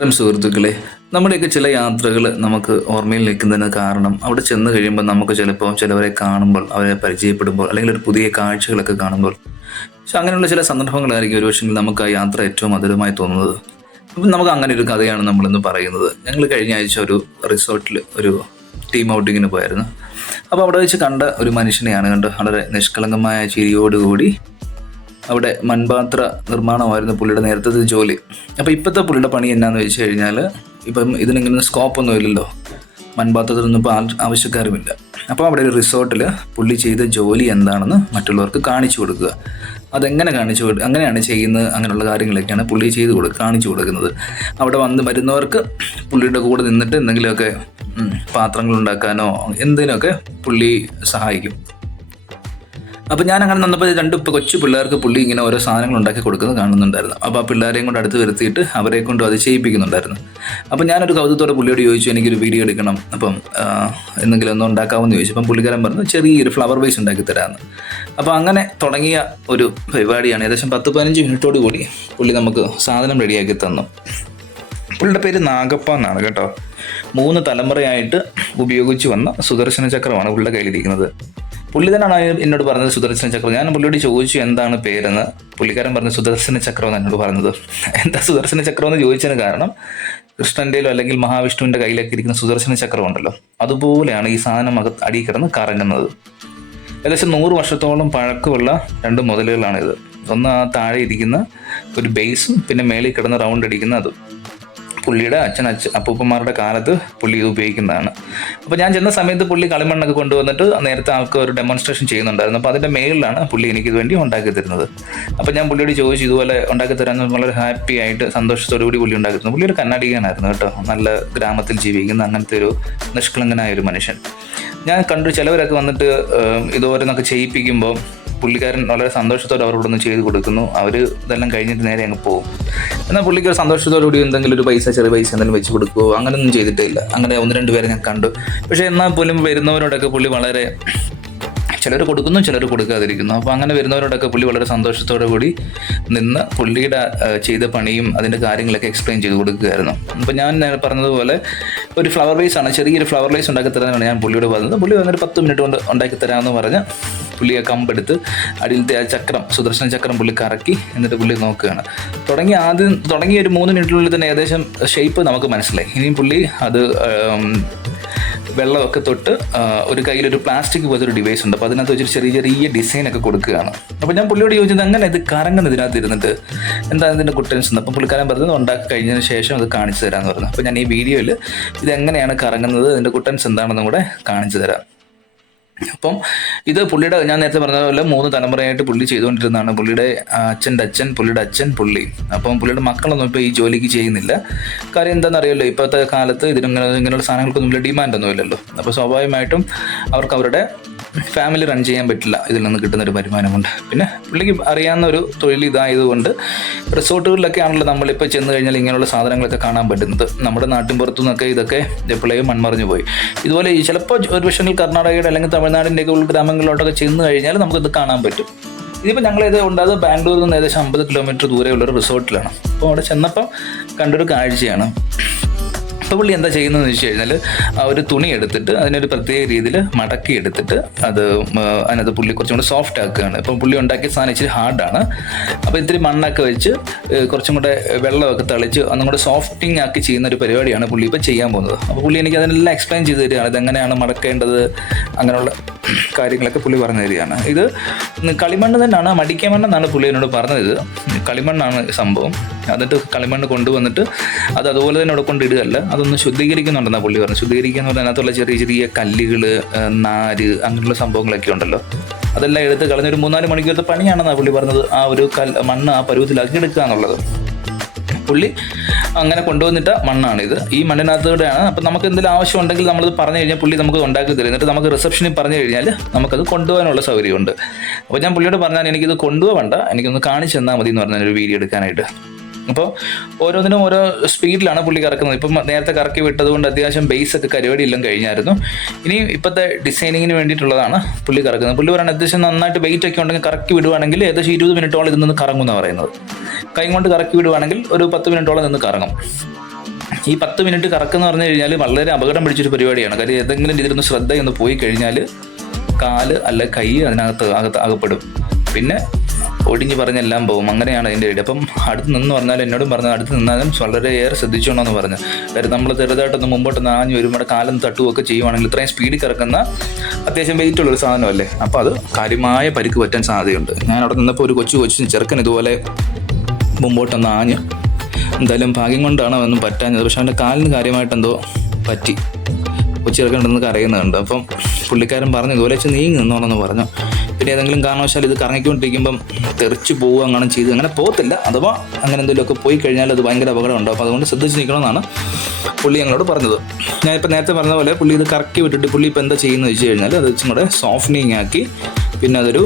നമസ്കാരം സുഹൃത്തുക്കളെ നമ്മുടെയൊക്കെ ചില യാത്രകൾ നമുക്ക് ഓർമ്മയിൽ നിൽക്കുന്നതിന് കാരണം അവിടെ ചെന്ന് കഴിയുമ്പോൾ നമുക്ക് ചിലപ്പോൾ ചിലവരെ കാണുമ്പോൾ അവരെ പരിചയപ്പെടുമ്പോൾ അല്ലെങ്കിൽ ഒരു പുതിയ കാഴ്ചകളൊക്കെ കാണുമ്പോൾ. പക്ഷെ അങ്ങനെയുള്ള ചില സന്ദർഭങ്ങളായിരിക്കും ഒരു പക്ഷേ നമുക്ക് ആ യാത്ര ഏറ്റവും മധുരമായി തോന്നുന്നത്. അപ്പം നമുക്ക് അങ്ങനെ ഒരു കഥയാണ് നമ്മളിന്ന് പറയുന്നത്. ഞങ്ങൾ കഴിഞ്ഞ ആഴ്ച ഒരു റിസോർട്ടിൽ ഒരു ടീം ഔട്ടിങ്ങിന് പോയായിരുന്നു. അപ്പോൾ അവിടെ വെച്ച് കണ്ട ഒരു മനുഷ്യനെയാണ് കണ്ട് വളരെ നിഷ്കളങ്കമായ ചിരിയോടുകൂടി അവിടെ മൺപാത്ര നിർമ്മാണമായിരുന്നു പുള്ളിയുടെ നേരത്തെ ജോലി. അപ്പോൾ ഇപ്പോഴത്തെ പുള്ളിയുടെ പണി എന്നാന്ന് വെച്ച് കഴിഞ്ഞാൽ ഇപ്പം ഇതിനിങ്ങനെ സ്കോപ്പ് ഒന്നും ഇല്ലല്ലോ മൺപാത്രത്തിനൊന്നും ഇപ്പോൾ ആവശ്യക്കാരുമില്ല. അപ്പോൾ അവിടെ ഒരു റിസോർട്ടിൽ പുള്ളി ചെയ്ത ജോലി എന്താണെന്ന് മറ്റുള്ളവർക്ക് കാണിച്ചു കൊടുക്കുക. അതെങ്ങനെ കാണിച്ചു കൊടുക്കുക അങ്ങനെയാണ് ചെയ്യുന്നത് അങ്ങനെയുള്ള കാര്യങ്ങളൊക്കെയാണ് പുള്ളി ചെയ്ത് കൊടുക്കുക കാണിച്ചു കൊടുക്കുന്നത്. അവിടെ വന്ന് വരുന്നവർക്ക് പുള്ളിയുടെ കൂടെ നിന്നിട്ട് എന്തെങ്കിലുമൊക്കെ പാത്രങ്ങൾ ഉണ്ടാക്കാനോ എന്തിനൊക്കെ പുള്ളി സഹായിക്കും. അപ്പോൾ ഞാൻ അങ്ങനെ നിന്നപ്പോൾ രണ്ട് ഇപ്പോൾ കൊച്ചു പിള്ളേർക്ക് പുള്ളി ഇങ്ങനെ ഓരോ സാധനങ്ങൾ ഉണ്ടാക്കി കൊടുക്കുന്നത് കാണുന്നുണ്ടായിരുന്നു. അപ്പോൾ ആ പിള്ളേരെയും കൊണ്ട് അടുത്ത് വരുത്തിയിട്ട് അവരെ കൊണ്ട് അത് ചെയ്യിപ്പിക്കുന്നുണ്ടായിരുന്നു. അപ്പോൾ ഞാനൊരു കൗതുകത്തോടെ പുള്ളിയോട് ചോദിച്ചു എനിക്കൊരു വീഡിയോ എടുക്കണം. അപ്പം എന്തെങ്കിലും ഒന്നും ഉണ്ടാക്കാമെന്ന് ചോദിച്ചു. അപ്പം പുള്ളിക്കാരൻ പറഞ്ഞു ചെറിയൊരു ഫ്ലവർ വേസ് ഉണ്ടാക്കി തരാമെന്ന് അപ്പോൾ അങ്ങനെ തുടങ്ങിയ ഒരു പരിപാടിയാണ്. ഏകദേശം പത്ത് പതിനഞ്ച് മിനിറ്റോട് കൂടി പുള്ളി നമുക്ക് സാധനം റെഡിയാക്കി തന്നു. പുള്ളിയുടെ പേര് നാഗപ്പ എന്നാണ് കേട്ടോ. മൂന്ന് തലമുറയായിട്ട് ഉപയോഗിച്ച് വന്ന സുദർശന ചക്രമാണ് പുള്ളിയുടെ കയ്യിലിരിക്കുന്നത്. പുള്ളി തന്നെയാണ് എന്നോട് പറഞ്ഞത് സുദർശന ചക്രം ഞാൻ പുള്ളിയോട് ചോദിച്ചു എന്താണ് പേരെന്ന്? പുള്ളിക്കാരൻ പറഞ്ഞു സുദർശന ചക്രം എന്ന് എന്നോട് പറഞ്ഞത്. എന്താ സുദർശന ചക്രം എന്ന് ചോദിച്ചതിന് കാരണം കൃഷ്ണന്റെയിലോ അല്ലെങ്കിൽ മഹാവിഷ്ണുവിന്റെ കയ്യിലൊക്കെ ഇരിക്കുന്ന സുദർശന ചക്രം ഉണ്ടല്ലോ അതുപോലെയാണ് ഈ സാധനം അകത്ത് അടിയിൽ കിടന്ന് കറങ്ങുന്നത്. ഏകദേശം നൂറ് വർഷത്തോളം പഴക്കമുള്ള രണ്ട് മുതലുകളാണിത്. ഒന്ന് ആ താഴെ ഇരിക്കുന്ന ഒരു ബേസും പിന്നെ മേളിൽ കിടന്ന് റൗണ്ട് അടിക്കുന്ന അതും. പുള്ളിയുടെ അച്ഛൻ അച്ഛ അപ്പൂപ്പന്മാരുടെ കാലത്ത് പുള്ളി ഇത് ഉപയോഗിക്കുന്നതാണ്. അപ്പോൾ ഞാൻ ചെന്ന സമയത്ത് പുള്ളി കളിമണ്ണൊക്കെ കൊണ്ടുവന്നിട്ട് നേരത്തെ ആൾക്ക് ഒരു ഡെമോൺസ്ട്രേഷൻ ചെയ്യുന്നുണ്ടായിരുന്നു. അപ്പോൾ അതിന്റെ മേളിലാണ് പുള്ളി എനിക്ക് ഇതുവേണ്ടി ഉണ്ടാക്കി തരുന്നത്. അപ്പോൾ ഞാൻ പുള്ളിയോട് ചോദിച്ചു ഇതുപോലെ ഉണ്ടാക്കി തരാൻ വളരെ ഹാപ്പി ആയിട്ട് സന്തോഷത്തോടു കൂടി പുള്ളി ഉണ്ടാക്കി പുള്ളി ഒരു കന്നഡികനായിരുന്നു കേട്ടോ. നല്ല ഗ്രാമത്തിൽ ജീവിക്കുന്ന അങ്ങനത്തെ ഒരു നിഷ്കളങ്കനായ ഒരു മനുഷ്യൻ. ഞാൻ കണ്ടു ചിലവരൊക്കെ വന്നിട്ട് ഇതുപോലെ നമുക്ക് ചെയ്യിപ്പിക്കുമ്പോൾ പുള്ളിക്കാരൻ വളരെ സന്തോഷത്തോടെ അവരോട് ഒന്ന് ചെയ്ത് കൊടുക്കുന്നു. അവർ ഇതെല്ലാം കഴിഞ്ഞിട്ട് നേരെ അങ്ങ് പോകും. എന്നാൽ പുള്ളിക്ക് ഒരു സന്തോഷത്തോടു കൂടി എന്തെങ്കിലും ഒരു പൈസ ചെറിയ പൈസ എന്തെങ്കിലും വെച്ച് കൊടുക്കുകയോ അങ്ങനെയൊന്നും ചെയ്തിട്ടില്ല അങ്ങനെ ഒന്ന് രണ്ട് പേരെ ഞാൻ കണ്ടു. പക്ഷേ എന്നാൽ പോലും വരുന്നവരോടൊക്കെ പുള്ളി വളരെ ചിലർ കൊടുക്കുന്നു ചിലർ കൊടുക്കാതിരിക്കുന്നു. അപ്പോൾ അങ്ങനെ വരുന്നവരോടൊക്കെ പുള്ളി വളരെ സന്തോഷത്തോടു കൂടി നിന്ന് പുള്ളിയുടെ ചെയ്ത പണിയും അതിന്റെ കാര്യങ്ങളൊക്കെ എക്സ്പ്ലെയിൻ ചെയ്ത് കൊടുക്കുകയായിരുന്നു. അപ്പോൾ ഞാൻ പറഞ്ഞതുപോലെ ഒരു ഫ്ലവർ വേസ് ആണ്. ചെറിയൊരു ഫ്ലവർ വേസ് ഉണ്ടാക്കി തരാനാണ് ഞാൻ പുള്ളിയോട് പറഞ്ഞത്. പുള്ളി വന്നൊരു പത്ത് മിനിറ്റ് കൊണ്ട് ഉണ്ടാക്കി തരാമെന്ന് പറഞ്ഞ് പുള്ളി ആ കമ്പെടുത്ത് അടിയിലത്തെ ആ ചക്രം സുദർശന ചക്രം പുള്ളി കറക്കി എന്നിട്ട് പുള്ളി നോക്കുകയാണ്. തുടങ്ങി ആദ്യം തുടങ്ങിയ ഒരു മൂന്ന് മിനിറ്റിനുള്ളിൽ തന്നെ ഏകദേശം ഷേപ്പ് നമുക്ക് മനസ്സിലായി. ഇനിയും പുള്ളി അത് വെള്ളമൊക്കെ തൊട്ട് ഒരു കയ്യിലൊരു പ്ലാസ്റ്റിക് പോലത്തെ ഒരു ഡിവൈസ് ഉണ്ട്. അപ്പോൾ അതിനകത്ത് വെച്ചൊരു ചെറിയ ചെറിയ ഡിസൈൻ ഒക്കെ കൊടുക്കുകയാണ്. അപ്പോൾ ഞാൻ പുള്ളിയോട് ചോദിച്ചത് അങ്ങനെ ഇത് കറങ്ങുന്നത് ഇതിനകത്ത് ഇരുന്നിട്ട് എന്താ ഇതിന്റെ കുട്ടൻസ് എന്ന് അപ്പോൾ പുള്ളിക്കാരൻ പറഞ്ഞത് ഉണ്ടാക്കി കഴിഞ്ഞതിന് ശേഷം അത് കാണിച്ചു തരാമെന്ന് പറഞ്ഞു. അപ്പോൾ ഞാൻ ഈ വീഡിയോയിൽ ഇത് എങ്ങനെയാണ് കറങ്ങുന്നത് ഇതിന്റെ കുട്ടൻസ് എന്താണെന്നും കൂടെ കാണിച്ചു തരാം. അപ്പം ഇത് പുള്ളിയുടെ ഞാൻ നേരത്തെ പറഞ്ഞ പോലെ മൂന്ന് തലമുറയായിട്ട് പുള്ളി ചെയ്തുകൊണ്ടിരുന്നതാണ്. പുള്ളിയുടെ അച്ഛന്റെ അച്ഛൻ പുള്ളിയുടെ അച്ഛൻ പുള്ളി. അപ്പം പുള്ളിയുടെ മക്കളൊന്നും ഇപ്പോൾ ഈ ജോലിക്ക് ചെയ്യുന്നില്ല. കാര്യം എന്താണെന്ന് അറിയല്ലോ ഇപ്പോഴത്തെ കാലത്ത് ഇതിനിങ്ങനെ ഇങ്ങനെയുള്ള സാധനങ്ങൾക്കൊന്നും വലിയ ഡിമാൻഡൊന്നും ഇല്ലല്ലോ അപ്പോൾ സ്വാഭാവികമായിട്ടും അവർക്ക് അവരുടെ ഫാമിലി റൺ ചെയ്യാൻ പറ്റില്ല. ഇതിൽ നിന്ന് കിട്ടുന്ന ഒരു വരുമാനമുണ്ട്. പിന്നെ പുള്ളിക്ക് അറിയാവുന്ന ഒരു തൊഴിൽ ഇതായതുകൊണ്ട് റിസോർട്ടുകളിലൊക്കെ ആണല്ലോ നമ്മളിപ്പോൾ ചെന്ന് കഴിഞ്ഞാൽ ഇങ്ങനെയുള്ള സാധനങ്ങളൊക്കെ കാണാൻ പറ്റുന്നത്. നമ്മുടെ നാട്ടിൻപുറത്തു നിന്നൊക്കെ ഇതൊക്കെ എപ്പോഴേ മൺമറിഞ്ഞു പോയി. ഇതുപോലെ ഈ ചിലപ്പോൾ ഒരു പക്ഷേ കർണാടകയുടെ അല്ലെങ്കിൽ തമിഴ്നാടിന്റെയൊക്കെ ഉൾഗ്രാമങ്ങളിലോട്ടൊക്കെ ചെന്ന് കഴിഞ്ഞാൽ നമുക്കിത് കാണാൻ പറ്റും. ഇതിപ്പോൾ ഞങ്ങളിത് ഉണ്ടായത് ബാംഗ്ലൂരിൽ നിന്ന് ഏകദേശം അമ്പത് കിലോമീറ്റർ ദൂരെയുള്ള ഒരു റിസോർട്ടിലാണ്. അപ്പോൾ അവിടെ ചെന്നപ്പോൾ കണ്ടൊരു കാഴ്ചയാണ്. അപ്പോൾ പുള്ളി എന്താ ചെയ്യുന്നതെന്ന് വെച്ച് കഴിഞ്ഞാൽ ഒരു തുണി എടുത്തിട്ട് അതിനൊരു പ്രത്യേക രീതിയിൽ മടക്കി എടുത്തിട്ട് അത് അതിനകത്ത് പുള്ളി കുറച്ചും കൂടെ സോഫ്റ്റ് ആക്കുകയാണ്. ഇപ്പം പുള്ളി ഉണ്ടാക്കിയ സാധനം ഇച്ചിരി ഹാർഡാണ് അപ്പോൾ ഇത്തിരി മണ്ണൊക്കെ വെച്ച് കുറച്ചും കൂടെ വെള്ളമൊക്കെ തളിച്ച് ഒന്നും കൂടെ സോഫ്റ്റിംഗ് ആക്കി ചെയ്യുന്ന ഒരു പരിപാടിയാണ് പുള്ളി ഇപ്പോൾ ചെയ്യാൻ പോകുന്നത്. അപ്പോൾ പുള്ളി എനിക്ക് അതിനെല്ലാം എക്സ്പ്ലെയിൻ ചെയ്ത് തരികയാണ്. ഇതെങ്ങനെയാണ് മടക്കേണ്ടത്? അങ്ങനെയുള്ള കാര്യങ്ങളൊക്കെ പുള്ളി പറഞ്ഞു തരികയാണ്. ഇത് കളിമണ്ണ് തന്നെയാണ് മടിക്ക മണ്ണെന്നാണ് പുള്ളി എന്നോട് പറഞ്ഞത്. കളിമണ്ണാണ് സംഭവം. എന്നിട്ട് കളിമണ്ണ് കൊണ്ടുവന്നിട്ട് അത് അതുപോലെ തന്നെ അവിടെ കൊണ്ടിടുകയല്ല. അതൊന്ന് ശുദ്ധീകരിക്കുന്നുണ്ടെന്നാണ് പുള്ളി പറഞ്ഞു ശുദ്ധീകരിക്കുക എന്ന് പറഞ്ഞാൽ അതിനകത്തുള്ള ചെറിയ ചെറിയ കല്ലുകൾ നാര് അങ്ങനെയുള്ള സംഭവങ്ങളൊക്കെ ഉണ്ടല്ലോ. അതെല്ലാം എടുത്ത് കളഞ്ഞൊരു മൂന്നാൽ മണിക്കൂറത്തെ പണിയാണെന്നാണ് പുള്ളി പറഞ്ഞത്. ആ ഒരു കൽ മണ്ണ് ആ പരുവത്തിലാക്കി എടുക്കുക എന്നുള്ളത്. പുള്ളി അങ്ങനെ കൊണ്ടുവന്നിട്ട മണ്ണാണ് ഇത് ഈ മണ്ണിനകത്തൂടെയാണ്. അപ്പം നമുക്ക് എന്തെങ്കിലും ആവശ്യം ഉണ്ടെങ്കിൽ നമ്മളത് പറഞ്ഞു കഴിഞ്ഞാൽ പുള്ളി നമുക്ക് ഉണ്ടാക്കി തരും. എന്നിട്ട് നമുക്ക് റിസപ്ഷനിൽ പറഞ്ഞു കഴിഞ്ഞാൽ നമുക്കത് കൊണ്ടുപോകാനുള്ള സൗകര്യമുണ്ട്. അപ്പോൾ ഞാൻ പുള്ളിയോട് പറഞ്ഞാൽ എനിക്കിത് കൊണ്ടുപോകണ്ട എനിക്കൊന്ന് കാണിച്ചു തന്നാൽ മതി എന്ന് പറഞ്ഞാൽ ഒരു വീഡിയോ എടുക്കാനായിട്ട്. അപ്പോൾ ഓരോന്നിനും ഓരോ സ്പീഡിലാണ് പുള്ളി കറക്കുന്നത്. ഇപ്പം നേരത്തെ കറക്കി വിട്ടത് കൊണ്ട് അത്യാവശ്യം ബേസ് ഒക്കെ കരുവടിയെല്ലാം കഴിഞ്ഞായിരുന്നു. ഇനി ഇപ്പോഴത്തെ ഡിസൈനിങ്ങിന് വേണ്ടിയിട്ടുള്ളതാണ് പുള്ളി കറക്കുന്നത്. പുള്ളി പറയുന്നത് അത്യാവശ്യം നന്നായിട്ട് വെയിറ്റ് ഒക്കെ ഉണ്ടെങ്കിൽ കറക്കി വിടുവാണെങ്കിൽ ഏകദേശം ഇരുപത് മിനിറ്റോളം ഇതിൽ നിന്ന് കറങ്ങുമെന്ന് പറയുന്നത്. കൈ കൊണ്ട് കറക്കി വിടുവാണെങ്കിൽ ഒരു പത്ത് മിനിറ്റോളം നിന്ന് കറങ്ങും. ഈ പത്ത് മിനിറ്റ് കറക്കെന്ന് പറഞ്ഞു കഴിഞ്ഞാൽ വളരെ അപകടം പിടിച്ചൊരു പരിപാടിയാണ്. കാര്യം ഏതെങ്കിലും രീതിയിലൊന്ന് ശ്രദ്ധ ഒന്ന് പോയി കഴിഞ്ഞാൽ കാൽ അല്ല കൈ അതിനകത്ത് അകത്ത് അകപ്പെടും. പിന്നെ ഒടിഞ്ഞ് പറഞ്ഞെല്ലാം പോകും. അങ്ങനെയാണ് അതിന്റെ ഐഡിയ അപ്പം അടുത്ത് നിന്ന് പറഞ്ഞാൽ എന്നോടും പറഞ്ഞാൽ അടുത്ത് നിന്നാലും വളരെയേറെ ശ്രദ്ധിച്ചോണമെന്ന് പറഞ്ഞു കാര്യം നമ്മൾ ചെറുതായിട്ടൊന്ന് മുമ്പോട്ട് നാഞ്ഞ് വരുമ്പോൾ കാലം തട്ടുകയൊക്കെ ചെയ്യുവാണെങ്കിൽ ഇത്രയും സ്പീഡിൽ കറക്കുന്ന അത്യാവശ്യം വെയിറ്റ് ഉള്ളൊരു സാധനമല്ലേ? അപ്പോൾ അത് കാര്യമായ പരിക്ക് പറ്റാൻ സാധ്യതയുണ്ട്. ഞാൻ അവിടെ നിന്നപ്പോൾ ഒരു കൊച്ചു കൊച്ചു ചെറുക്കൻ ഇതുപോലെ മുമ്പോട്ടൊന്ന് ആഞ്ഞ് എന്തായാലും ഭാഗ്യം കൊണ്ടാണ് അതൊന്നും പറ്റാഞ്ഞത്. പക്ഷെ അവന്റെ കാലിന് കാര്യമായിട്ട് എന്തോ പറ്റി. കൊച്ചിറക്കണ്ടെന്ന് കരയുന്നുണ്ട്. അപ്പം പുള്ളിക്കാരൻ പറഞ്ഞു ഇതുപോലെ വെച്ച് നീങ്ങി നിന്നോണെന്ന് പറഞ്ഞു. പിന്നെ ഏതെങ്കിലും കാരണവശാൽ ഇത് കറങ്ങിക്കൊണ്ടിരിക്കുമ്പം തെറിച്ച് പോവുക അങ്ങനെ ചെയ്ത് അങ്ങനെ പോകത്തില്ല. അഥവാ അങ്ങനെ എന്തെങ്കിലുമൊക്കെ പോയി കഴിഞ്ഞാൽ അത് ഭയങ്കര അപകടം ഉണ്ടോ അപ്പോൾ അതുകൊണ്ട് ശ്രദ്ധിച്ച് നിൽക്കണമെന്നാണ് പുള്ളി ഞങ്ങളോട് പറഞ്ഞത്. ഞാനിപ്പോൾ നേരത്തെ പറഞ്ഞ പോലെ പുള്ളി ഇത് കറക്കി വിട്ടിട്ട് പുള്ളി ഇപ്പോൾ എന്താ ചെയ്യുന്നത് വെച്ച് കഴിഞ്ഞാൽ അത് ഇച്ചിരി കൂടെ സോഫ്റ്റനിങ് ആക്കി പിന്നെ അതൊരു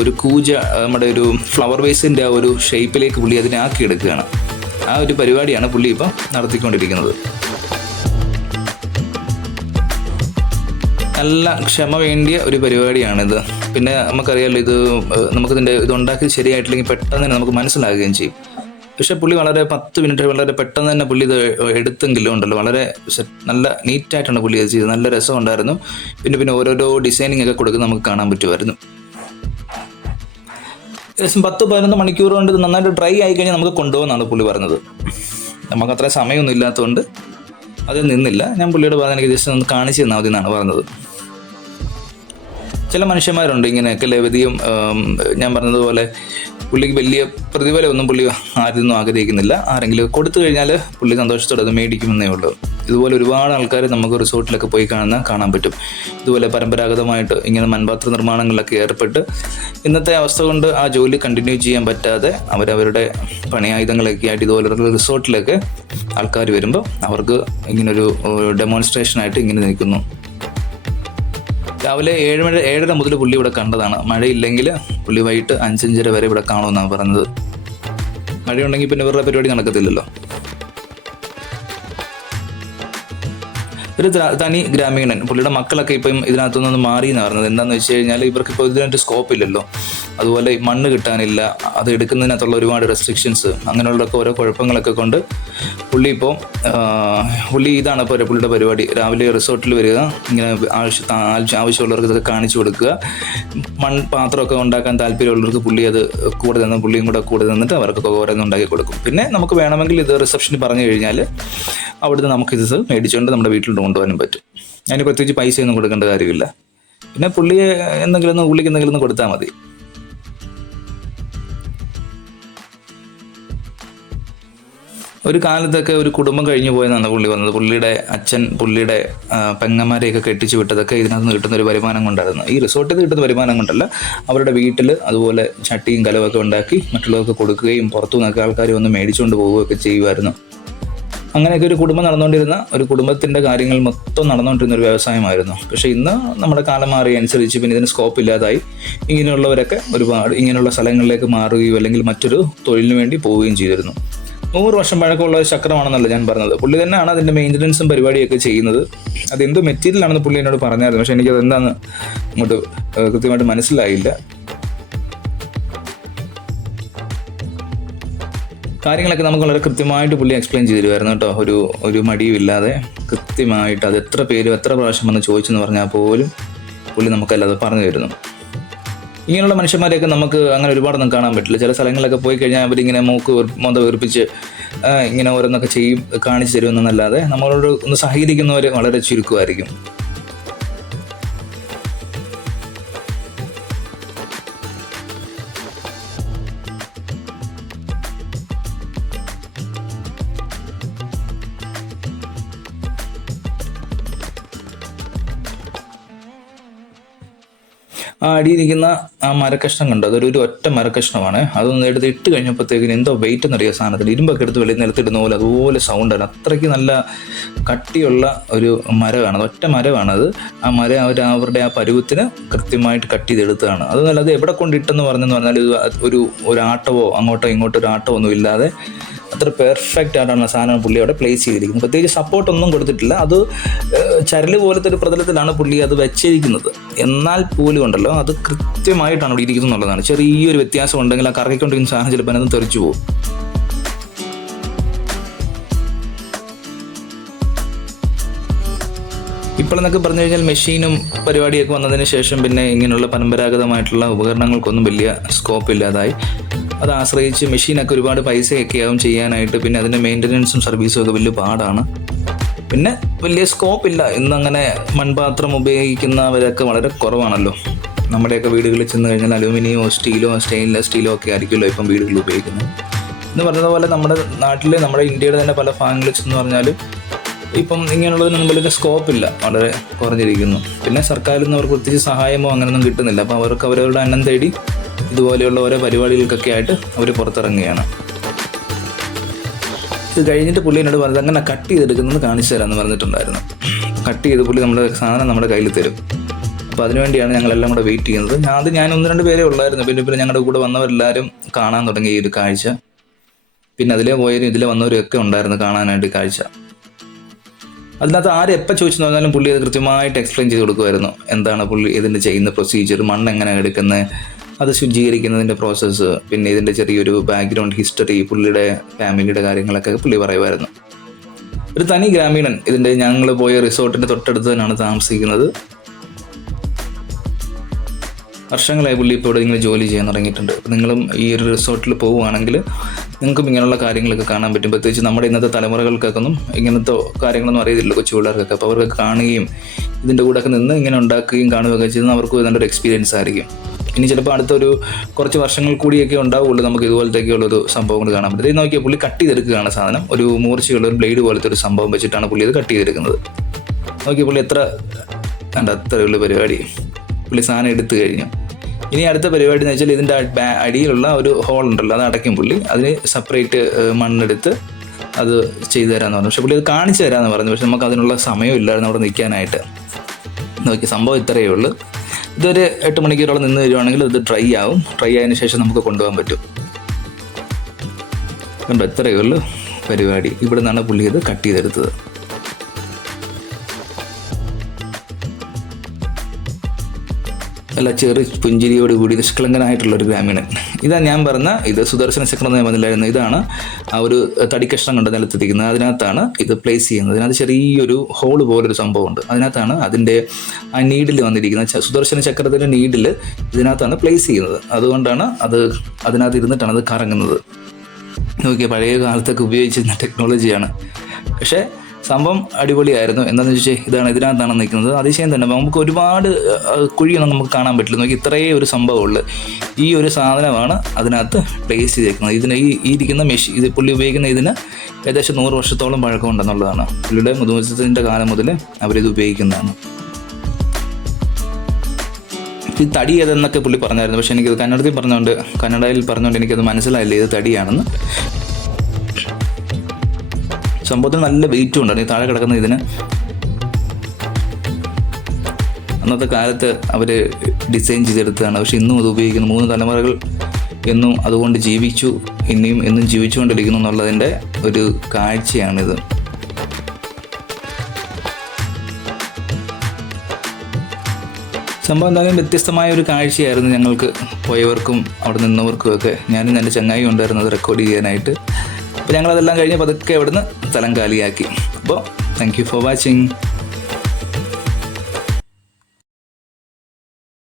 ഒരു കൂജ നമ്മുടെ ഒരു ഫ്ലവർ വേസിന്റെ ആ ഒരു ഷേപ്പിലേക്ക് പുള്ളി അതിനെ ആക്കി എടുക്കുകയാണ് ആ ഒരു പരിപാടിയാണ് പുള്ളി ഇപ്പം നടത്തിക്കൊണ്ടിരിക്കുന്നത്. നല്ല ക്ഷമ വേണ്ടിയ ഒരു പരിപാടിയാണിത്. പിന്നെ നമുക്കറിയാമല്ലോ ഇത് നമുക്കിതിന്റെ ഇത് ഉണ്ടാക്കി ശരിയായിട്ടില്ലെങ്കിൽ പെട്ടെന്ന് തന്നെ നമുക്ക് മനസ്സിലാകുകയും ചെയ്യും. പക്ഷെ പുള്ളി വളരെ പത്ത് മിനിറ്റ് വളരെ പെട്ടെന്ന് തന്നെ പുള്ളി ഇത് എടുത്തെങ്കിലും ഉണ്ടല്ലോ. വളരെ നല്ല നീറ്റായിട്ടാണ് പുള്ളി ഇത് ചെയ്തത്. നല്ല രസമുണ്ടായിരുന്നു. പിന്നെ പിന്നെ ഓരോരോ ഡിസൈനിങ് ഒക്കെ കൊടുക്കുന്ന നമുക്ക് കാണാൻ പറ്റുമായിരുന്നു. ഏകദേശം പത്ത് പതിനൊന്ന് മണിക്കൂർ കൊണ്ട് ഇത് നന്നായിട്ട് ഡ്രൈ ആയി കഴിഞ്ഞാൽ നമുക്ക് കൊണ്ടുപോകുന്നതാണ് പുള്ളി പറഞ്ഞത്. നമുക്ക് അത്ര സമയമൊന്നും ഇല്ലാത്തതുകൊണ്ട് അത് നിന്നില്ല. ഞാൻ പുള്ളിയോട് പറഞ്ഞ എനിക്ക് ജസ്റ്റ് ഒന്ന് കാണിച്ചു തന്നാൽ മതി എന്നാണ് പറഞ്ഞത്. ചില മനുഷ്യന്മാരുണ്ട് ഇങ്ങനെയൊക്കെ ലവതിയും ഞാൻ പറഞ്ഞതുപോലെ പുള്ളിക്ക് വലിയ പ്രതിഫലമൊന്നും പുള്ളി നിന്നും ആഗ്രഹിക്കുന്നില്ല. ആരെങ്കിലും കൊടുത്തു കഴിഞ്ഞാൽ പുള്ളി സന്തോഷത്തോടെ അത് മേടിക്കുമെന്നേ ഉള്ളൂ. ഇതുപോലെ ഒരുപാട് ആൾക്കാർ നമുക്ക് റിസോർട്ടിലൊക്കെ പോയി കാണുന്ന കാണാൻ പറ്റും. ഇതുപോലെ പരമ്പരാഗതമായിട്ട് ഇങ്ങനെ മൺപാത്ര നിർമ്മാണങ്ങളിലൊക്കെ ഏർപ്പെട്ട് ഇന്നത്തെ അവസ്ഥ കൊണ്ട് ആ ജോലി കണ്ടിന്യൂ ചെയ്യാൻ പറ്റാതെ അവരവരുടെ പണിയായുധങ്ങളൊക്കെ ആയിട്ട് ഇതുപോലെ റിസോർട്ടിലൊക്കെ ആൾക്കാർ വരുമ്പോൾ അവർക്ക് ഇങ്ങനൊരു ഡെമോൺസ്ട്രേഷനായിട്ട് ഇങ്ങനെ നിൽക്കുന്നു. രാവിലെ ഏഴ് മണി ഏഴര മുതൽ പുള്ളി ഇവിടെ കണ്ടതാണ്. മഴയില്ലെങ്കിൽ പുള്ളി വൈകിട്ട് അഞ്ചഞ്ചര വരെ ഇവിടെ കാണുമെന്നാണ് പറഞ്ഞത്. മഴയുണ്ടെങ്കിൽ പിന്നെ ഇവരുടെ പരിപാടി നടക്കത്തില്ലല്ലോ. ഒരു തനി ഗ്രാമീണൻ. പുള്ളിയുടെ മക്കളൊക്കെ ഇപ്പം ഇതിനകത്തുനിന്ന് മാറി എന്ന് പറഞ്ഞത് എന്താണെന്ന് വെച്ച് കഴിഞ്ഞാൽ ഇവർക്ക് ഇപ്പോൾ ഇതിനായിട്ട് സ്കോപ്പ് ഇല്ലല്ലോ. അതുപോലെ മണ്ണ് കിട്ടാനില്ല അത് എടുക്കുന്നതിനകത്തുള്ള ഒരുപാട് റെസ്ട്രിക്ഷൻസ് അങ്ങനെയുള്ളതൊക്കെ ഓരോ കുഴപ്പങ്ങളൊക്കെ കൊണ്ട് പുള്ളി ഇപ്പോൾ പുള്ളി ഇതാണ് ഇപ്പോൾ പുള്ളിയുടെ പരിപാടി. രാവിലെ റിസോർട്ടിൽ വരിക ഇങ്ങനെ ആവശ്യ ആവശ്യ- ആവശ്യമുള്ളവർക്ക് ഇതൊക്കെ കാണിച്ചു കൊടുക്കുക. മൺ പാത്രമൊക്കെ ഉണ്ടാക്കാൻ താല്പര്യമുള്ളവർക്ക് പുള്ളി അത് കൂടെ നിന്ന് പുള്ളിയും കൂടെ കൂടെ നിന്നിട്ട് അവർക്കൊക്കെ ഓരോന്ന് ഉണ്ടാക്കി കൊടുക്കും. പിന്നെ നമുക്ക് വേണമെങ്കിൽ ഇത് റിസപ്ഷനിൽ പറഞ്ഞു കഴിഞ്ഞാൽ അവിടുന്ന് നമുക്കിത് മേടിച്ചുകൊണ്ട് നമ്മുടെ വീട്ടിൽ കൊണ്ടുപോകാനും പറ്റും. അതിന് പ്രത്യേകിച്ച് ഒന്നും കൊടുക്കേണ്ട കാര്യമില്ല. പിന്നെ പുള്ളിയെ എന്തെങ്കിലും ഒന്ന് പുള്ളിക്ക് എന്തെങ്കിലും ഒന്ന് കൊടുത്താൽ മതി. ഒരു കാലത്തൊക്കെ ഒരു കുടുംബം കഴിഞ്ഞു പോയെന്നാണ് പുള്ളി വന്നത് പുള്ളിയുടെ അച്ഛൻ പുള്ളിയുടെ പെങ്ങന്മാരെയൊക്കെ കെട്ടിച്ചു വിട്ടതൊക്കെ ഇതിനകത്ത് കിട്ടുന്ന ഒരു വരുമാനം കൊണ്ടായിരുന്നു. ഈ റിസോർട്ടിൽ നിന്ന് കിട്ടുന്ന വരുമാനം കൊണ്ടല്ല അവരുടെ വീട്ടിൽ അതുപോലെ ചട്ടിയും കലവൊക്കെ ഉണ്ടാക്കി മറ്റുള്ളവർക്ക് കൊടുക്കുകയും പുറത്തു നിന്നൊക്കെ ആൾക്കാർ വന്ന് മേടിച്ചുകൊണ്ട് പോവുകയൊക്കെ ചെയ്യുമായിരുന്നു. അങ്ങനെയൊക്കെ ഒരു കുടുംബം നടന്നുകൊണ്ടിരുന്ന ഒരു കുടുംബത്തിന്റെ കാര്യങ്ങൾ മൊത്തം നടന്നുകൊണ്ടിരുന്ന ഒരു വ്യവസായമായിരുന്നു. പക്ഷേ ഇന്ന് നമ്മുടെ കാലം മാറിയ അനുസരിച്ച് പിന്നെ ഇതിന് സ്കോപ്പ് ഇല്ലാതായി. ഇങ്ങനെയുള്ളവരൊക്കെ ഒരുപാട് ഇങ്ങനെയുള്ള സ്ഥലങ്ങളിലേക്ക് മാറുകയോ അല്ലെങ്കിൽ മറ്റൊരു തൊഴിലിന് വേണ്ടി പോവുകയും ചെയ്തിരുന്നു. നൂറ് വർഷം പഴക്കമുള്ള ഒരു ചക്രമാണെന്നല്ല ഞാൻ പറഞ്ഞത്. പുള്ളി തന്നെയാണ് അതിന്റെ മെയിന്റനൻസും പരിപാടിയൊക്കെ ചെയ്യുന്നത്. അത് എന്ത് മെറ്റീരിയൽ ആണെന്ന് പുള്ളി എന്നോട് പറഞ്ഞായിരുന്നു. പക്ഷേ എനിക്കത് എന്താണെന്ന് ഇങ്ങോട്ട് കൃത്യമായിട്ട് മനസ്സിലായില്ല. കാര്യങ്ങളൊക്കെ നമുക്ക് വളരെ കൃത്യമായിട്ട് പുള്ളി എക്സ്പ്ലെയിൻ ചെയ്തു തരുമായിരുന്നു കേട്ടോ. ഒരു ഒരു മടിയും ഇല്ലാതെ കൃത്യമായിട്ട് അത് എത്ര പേരും എത്ര പ്രാവശ്യം വന്ന് ചോദിച്ചെന്ന് പറഞ്ഞാൽ പോലും പുള്ളി നമുക്കല്ലാതെ പറഞ്ഞു തരുന്നു. ഇങ്ങനെയുള്ള മനുഷ്യന്മാരെയൊക്കെ നമുക്ക് അങ്ങനെ ഒരുപാടൊന്നും കാണാൻ പറ്റില്ല. ചില സ്ഥലങ്ങളിലൊക്കെ പോയി കഴിഞ്ഞാൽ അവരിങ്ങനെ മൂക്ക് മൊന്ത വീർപ്പിച്ച് ഇങ്ങനെ ഓരോന്നൊക്കെ ചെയ്യും കാണിച്ചു തരുമെന്നല്ലാതെ നമ്മളോട് ഒന്ന് സഹകരിക്കുന്നവർ വളരെ ചുരുക്കമായിരിക്കും. ആ അടിയിരിക്കുന്ന ആ മരക്കഷ്ണം കണ്ടു? അതൊരു ഒരു ഒറ്റ മരക്കഷ്ണമാണ്. അതൊന്ന് എടുത്ത് ഇട്ട് കഴിഞ്ഞപ്പോഴത്തേക്കിന് എന്തോ വെയിറ്റ് എന്നറിയോ സാധനത്തിൽ ഇരുമ്പൊക്കെ എടുത്ത് വെളിയിൽ നിലത്തിടുന്ന പോലെ അതുപോലെ സൗണ്ടാണ് അത്രയ്ക്ക് നല്ല കട്ടിയുള്ള ഒരു മരമാണ്. ഒറ്റ മരമാണത് ആ മരം അവർ അവരുടെ ആ പരുവത്തിന് കൃത്യമായിട്ട് കട്ട് ചെയ്തെടുത്തതാണ്. അതൊന്നല്ല അത് എവിടെ കൊണ്ടിട്ടെന്ന് പറഞ്ഞെന്ന് പറഞ്ഞാൽ ഒരു ഒരു ആട്ടവോ അങ്ങോട്ടോ ഇങ്ങോട്ടോ ഒരു ആട്ടമോ ഒന്നും ഇല്ലാതെ അത്ര പെർഫെക്റ്റ് ആയിട്ടാണ് സാധനം പുള്ളി അവിടെ പ്ലേസ് ചെയ്തിരിക്കുന്നത്. പ്രത്യേകിച്ച് സപ്പോർട്ട് ഒന്നും കൊടുത്തിട്ടില്ല. അത് ചരൽ പോലത്തെ ഒരു പ്രതലത്തിലാണ് പുള്ളി അത് വെച്ചിരിക്കുന്നത്. എന്നാൽ പോലും ഉണ്ടല്ലോ അത് കൃത്യമായിട്ടാണ് അവിടെ ഇരിക്കുന്നത് എന്നുള്ളതാണ്. ചെറിയൊരു വ്യത്യാസം ഉണ്ടെങ്കിൽ ആ കറങ്ങിക്കൊണ്ടിരിക്കുന്ന സാധനം ചിലപ്പോൾ അതൊന്നും തെറിച്ചു പോകും. ഇപ്പോഴെന്നൊക്കെ പറഞ്ഞു കഴിഞ്ഞാൽ മെഷീനും പരിപാടിയൊക്കെ വന്നതിന് ശേഷം പിന്നെ ഇങ്ങനെയുള്ള പരമ്പരാഗതമായിട്ടുള്ള ഉപകരണങ്ങൾക്കൊന്നും വലിയ സ്കോപ്പ് ഇല്ലാതായി. അത് ആശ്രയിച്ച് മെഷീനൊക്കെ ഒരുപാട് പൈസയൊക്കെ ആവും ചെയ്യാനായിട്ട്. പിന്നെ അതിന്റെ മെയിന്റനൻസും സർവീസും ഒക്കെ വലിയ പാടാണ്. പിന്നെ വലിയ സ്കോപ്പ് ഇല്ല ഇന്നങ്ങനെ മൺപാത്രം ഉപയോഗിക്കുന്നവരൊക്കെ വളരെ കുറവാണല്ലോ. നമ്മുടെയൊക്കെ വീടുകളിൽ ചെന്ന് കഴിഞ്ഞാൽ അലൂമിനിയമോ സ്റ്റീലോ സ്റ്റെയിൻലെസ് സ്റ്റീലോ ഒക്കെ ആയിരിക്കുമല്ലോ ഇപ്പം വീടുകളിൽ ഉപയോഗിക്കുന്നത്. എന്ന് പറഞ്ഞതുപോലെ നമ്മുടെ നാട്ടിൽ നമ്മുടെ ഇന്ത്യയുടെ തന്നെ പല ഭാഗങ്ങളിൽ ചെന്ന് പറഞ്ഞാൽ ഇപ്പം ഇങ്ങനെയുള്ളതിനൊന്നും വലിയ സ്കോപ്പ് ഇല്ല വളരെ കുറഞ്ഞിരിക്കുന്നു. പിന്നെ സർക്കാരിൽ നിന്ന് അവർക്ക് പ്രത്യേകിച്ച് സഹായമോ അങ്ങനെയൊന്നും കിട്ടുന്നില്ല. അപ്പോൾ അവർക്ക് അവരവരുടെ അന്നം തേടി ഇതുപോലെയുള്ള ഓരോ പരിപാടികൾക്കൊക്കെ ആയിട്ട് അവർ പുറത്തിറങ്ങുകയാണ്. ഇത് കഴിഞ്ഞിട്ട് പുള്ളി എന്നോട് പറഞ്ഞത് അങ്ങനെ കട്ട് ചെയ്തെടുക്കുന്നത് കാണിച്ചു തരാമെന്ന് പറഞ്ഞിട്ടുണ്ടായിരുന്നു. കട്ട് ചെയ്ത് പുള്ളി നമ്മുടെ സാധനം നമ്മുടെ കയ്യിൽ തരും. അപ്പോൾ അതിനുവേണ്ടിയാണ് ഞങ്ങളെല്ലാം കൂടെ വെയിറ്റ് ചെയ്യുന്നത്. ഞാൻ അത് ഞാൻ ഒന്ന് രണ്ട് പേരെ ഉള്ളായിരുന്നു. പിന്നെ പിന്നെ ഞങ്ങളുടെ കൂടെ വന്നവരെല്ലാവരും കാണാൻ തുടങ്ങി ഈ ഒരു കാഴ്ച. പിന്നെ അതിലെ പോയവരും ഇതിലെ വന്നവരൊക്കെ ഉണ്ടായിരുന്നു കാണാനായിട്ട് കാഴ്ച. അതിനകത്ത് ആര് എപ്പോൾ ചോദിച്ചു പറഞ്ഞാലും പുള്ളി അത് കൃത്യമായിട്ട് എക്സ്പ്ലെയിൻ ചെയ്ത് കൊടുക്കുമായിരുന്നു. എന്താണ് പുള്ളി ഇതിന്റെ ചെയ്യുന്ന പ്രൊസീജിയർ മണ്ണ് എങ്ങനെ എടുക്കുന്നത് അത് ശുചീകരിക്കുന്നതിന്റെ പ്രോസസ്സ് പിന്നെ ഇതിന്റെ ചെറിയൊരു ബാക്ക്ഗ്രൗണ്ട് ഹിസ്റ്ററി പുള്ളിയുടെ ഫാമിലിയുടെ കാര്യങ്ങളൊക്കെ പുള്ളി പറയുമായിരുന്നു. ഒരു തനി ഗ്രാമീണൻ ഇതിന്റെ ഞങ്ങൾ പോയ റിസോർട്ടിന്റെ തൊട്ടടുത്ത് തന്നെയാണ് താമസിക്കുന്നത്. വർഷങ്ങളായി പുള്ളി ഇപ്പോൾ ഇവിടെ ഇങ്ങനെ ജോലി ചെയ്യാൻ തുടങ്ങിയിട്ടുണ്ട്. നിങ്ങളും ഈ ഒരു റിസോർട്ടിൽ പോവുകയാണെങ്കിൽ നിങ്ങൾക്കും ഇങ്ങനെയുള്ള കാര്യങ്ങളൊക്കെ കാണാൻ പറ്റും. പ്രത്യേകിച്ച് നമ്മുടെ ഇന്നത്തെ തലമുറകൾക്കൊക്കെ ഒന്നും ഇങ്ങനത്തെ കാര്യങ്ങളൊന്നും അറിയത്തില്ല കൊച്ചു പിള്ളേർക്കൊക്കെ അപ്പോൾ അവർക്ക് കാണുകയും ഇതിന്റെ കൂടെയൊക്കെ നിന്ന് ഇങ്ങനെ ഉണ്ടാക്കുകയും കാണുകയൊക്കെ ചെയ്യുന്നത് അവർക്ക് നല്ലൊരു എക്സ്പീരിയൻസ് ആയിരിക്കും. ഇനി ചിലപ്പോൾ അടുത്തൊരു കുറച്ച് വർഷങ്ങൾ കൂടിയൊക്കെ ഉണ്ടാവുള്ളൂ നമുക്ക് ഇതുപോലത്തേക്കുള്ളൊരു സംഭവം കൊണ്ട് കാണാൻ പറ്റും. ഇത് നോക്കിയാൽ പുള്ളി കട്ട് ചെയ്തെടുക്കുകയാണ് സാധനം. ഒരു മൂർച്ചയുള്ള ഒരു ബ്ലേഡ് പോലത്തെ ഒരു സംഭവം വെച്ചിട്ടാണ് പുള്ളി ഇത് കട്ട് ചെയ്തെടുക്കുന്നത്. നോക്കിയ പുള്ളി എത്ര കണ്ട അത്രയുള്ള പരിപാടി. പുള്ളി സാധനം എടുത്തു കഴിഞ്ഞു. ഇനി അടുത്ത പരിപാടി എന്ന് വെച്ചാൽ ഇതിന്റെ അടിയിലുള്ള ഒരു ഹോൾ ഉണ്ടല്ലോ അത് അടയ്ക്കും പുള്ളി. അതിന് സെപ്പറേറ്റ് മണ്ണെടുത്ത് അത് ചെയ്തു തരാമെന്ന് പറഞ്ഞു. പക്ഷെ പുള്ളി അത് കാണിച്ചു തരാമെന്ന് പറഞ്ഞു. പക്ഷെ നമുക്ക് അതിനുള്ള സമയം ഇല്ലായിരുന്നു അവിടെ നിൽക്കാനായിട്ട്. നോക്കി സംഭവം ഇത്രയേ ഉള്ളൂ. ഇതൊരു എട്ട് മണിക്കൂറോളം നിന്ന് തരുവാണെങ്കിൽ ഇത് ഡ്രൈ ആവും. ഡ്രൈ ആയതിനു ശേഷം നമുക്ക് കൊണ്ടുപോകാൻ പറ്റും. കണ്ടോ ഇത്രയേ ഉള്ളൂ പരിപാടി. ഇവിടെ നിന്നാണ് പുള്ളി ഇത് കട്ട് ചെയ്തെടുത്തത്. അല്ല ചെറു പുഞ്ചിരിയോട് കൂടി നിഷ്കളങ്കനായിട്ടുള്ള ഒരു ഗ്രാമീണൻ. ഇതാ ഞാൻ പറഞ്ഞ ഇത് സുദർശന ചക്രം നിയമനിലായിരുന്ന ഇതാണ് ആ ഒരു തടിക്കഷ്ണം കൊണ്ട് നിലത്തിരിക്കുന്നത്. അതിനകത്താണ് ഇത് പ്ലേസ് ചെയ്യുന്നത്. അതിനകത്ത് ചെറിയൊരു ഹോൾ പോലൊരു സംഭവമുണ്ട്. അതിനകത്താണ് അതിന്റെ ആ നീഡിൽ വന്നിരിക്കുന്നത്. ച- സുദർശന ചക്രത്തിന്റെ നീഡിൽ ഇതിനകത്താണ് പ്ലേസ് ചെയ്യുന്നത്. അതുകൊണ്ടാണ് അത് അതിനകത്ത് ഇരുന്നിട്ടാണ് അത് കറങ്ങുന്നത്. നോക്കിയാൽ പഴയ കാലത്തൊക്കെ ഉപയോഗിച്ചിരുന്ന ടെക്നോളജിയാണ് പക്ഷേ സംഭവം അടിപൊളിയായിരുന്നു. എന്താണെന്ന് വെച്ചാൽ ഇതാണ് ഇതിനകത്താണ് നിൽക്കുന്നത്. അതിശയം തന്നെ നമുക്ക് ഒരുപാട് കുഴിയൊന്നും നമുക്ക് കാണാൻ പറ്റില്ല. നോക്കി ഇത്രയേ ഒരു സംഭവമുള്ളൂ. ഈ ഒരു സാധനമാണ് അതിനകത്ത് പ്ലേസ് ചെയ്തേക്കുന്നത്. ഇതിന് ഈ ഇരിക്കുന്ന മെഷീൻ ഇത് പുള്ളി ഉപയോഗിക്കുന്ന ഇതിന് ഏകദേശം നൂറ് വർഷത്തോളം പഴക്കമുണ്ടെന്നുള്ളതാണ്. പുള്ളിയുടെ മുതുമത്സരത്തിന്റെ കാലം മുതൽ അവരിത് ഉപയോഗിക്കുന്നതാണ്. ഈ തടി ഏതെന്നൊക്കെ പുള്ളി പറഞ്ഞായിരുന്നു. പക്ഷെ എനിക്കത് കന്നഡത്തിൽ പറഞ്ഞുകൊണ്ട് കന്നഡയിൽ പറഞ്ഞുകൊണ്ട് എനിക്കത് മനസ്സിലായില്ല. ഇത് തടിയാണെന്ന്. സംഭവത്തിന് നല്ല വെയിറ്റും ഉണ്ട്. ഈ താഴെ കിടക്കുന്ന ഇതിന് അന്നത്തെ കാലത്ത് അവർ ഡിസൈൻ ചെയ്തെടുത്തതാണ്. പക്ഷെ ഇന്നും അത് ഉപയോഗിക്കുന്നു. മൂന്ന് തലമുറകൾ എന്നും അതുകൊണ്ട് ജീവിച്ചു ഇനിയും എന്നും ജീവിച്ചുകൊണ്ടിരിക്കുന്നു എന്നുള്ളതിന്റെ ഒരു കാഴ്ചയാണിത്. സംഭവം എന്തായാലും വ്യത്യസ്തമായ ഒരു കാഴ്ചയായിരുന്നു ഞങ്ങൾക്ക് പോയവർക്കും അവിടെ നിന്നവർക്കും ഒക്കെ. ഞാനും എന്റെ ചങ്ങായി ഉണ്ടായിരുന്നത് റെക്കോർഡ് ചെയ്യാനായിട്ട്. അപ്പോൾ ഞങ്ങളതെല്ലാം കഴിഞ്ഞ് പതുക്കെ അവിടുന്ന് സ്ഥലം കാലിയാക്കി. അപ്പോൾ താങ്ക് യു ഫോർ വാച്ചിങ്